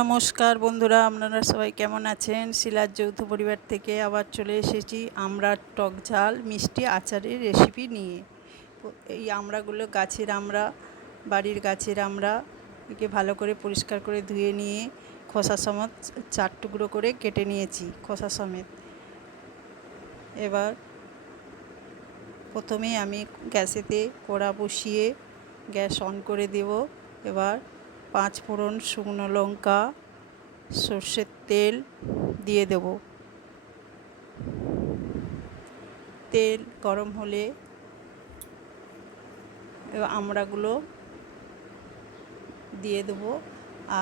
নমস্কার বন্ধুরা, আপনারা সবাই কেমন আছেন? শিলার যৌথ পরিবার থেকে আবার চলে এসেছি আমড়ার টক ঝাল মিষ্টি আচারের রেসিপি নিয়ে। এই আমড়াগুলো গাছের আমড়া, বাড়ির গাছের আমড়া। একে ভালো করে পরিষ্কার করে ধুয়ে নিয়ে খোসা সমেত 4 টুকরো করে কেটে নিয়েছি খোসা সমেত। এবার প্রথমে আমি গ্যাসেতে কড়া বসিয়ে গ্যাস অন করে দেব। এবার 5 ফোড়ন, শুকনো লঙ্কা, সর্ষের তেল দিয়ে দেব। তেল গরম হলে আমড়াগুলো দিয়ে দেব।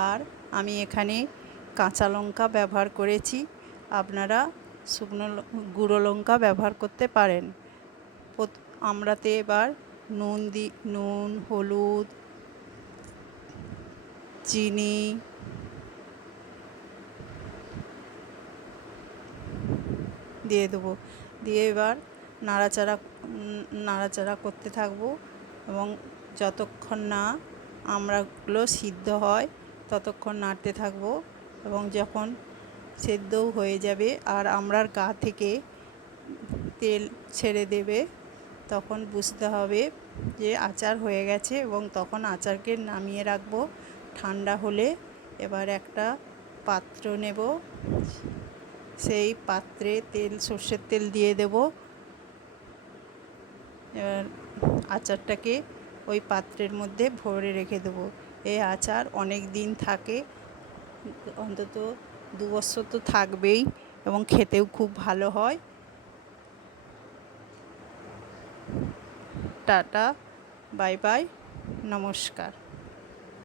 আর আমি এখানে কাঁচা লঙ্কা ব্যবহার করেছি, আপনারা গুঁড়ো লঙ্কা ব্যবহার করতে পারেন। আমড়াতে এবার নুন, হলুদ, চিনি দিয়ে দেবো। দিয়ে এবার নাড়াচাড়া করতে থাকবো এবং যতক্ষণ না আমড়াগুলো সিদ্ধ হয় ততক্ষণ নাড়তে থাকবো। এবং যখন সেদ্ধও হয়ে যাবে আর আমড়ার গা থেকে তেল ছেড়ে দেবে, তখন বুঝতে হবে যে আচার হয়ে গেছে এবং তখন আচারকে নামিয়ে রাখবো। ঠান্ডা হলে এবার একটা পাত্র নেব, সেই পাত্রে সর্ষের তেল দিয়ে দেব। এবার আচারটাকে ওই পাত্রের মধ্যে ভরে রেখে দেবো। এই আচার অনেক দিন থাকে, অন্তত 2 বছর তো থাকবেই এবং খেতেও খুব ভালো হয়। টাটা, বাই বাই, নমস্কার।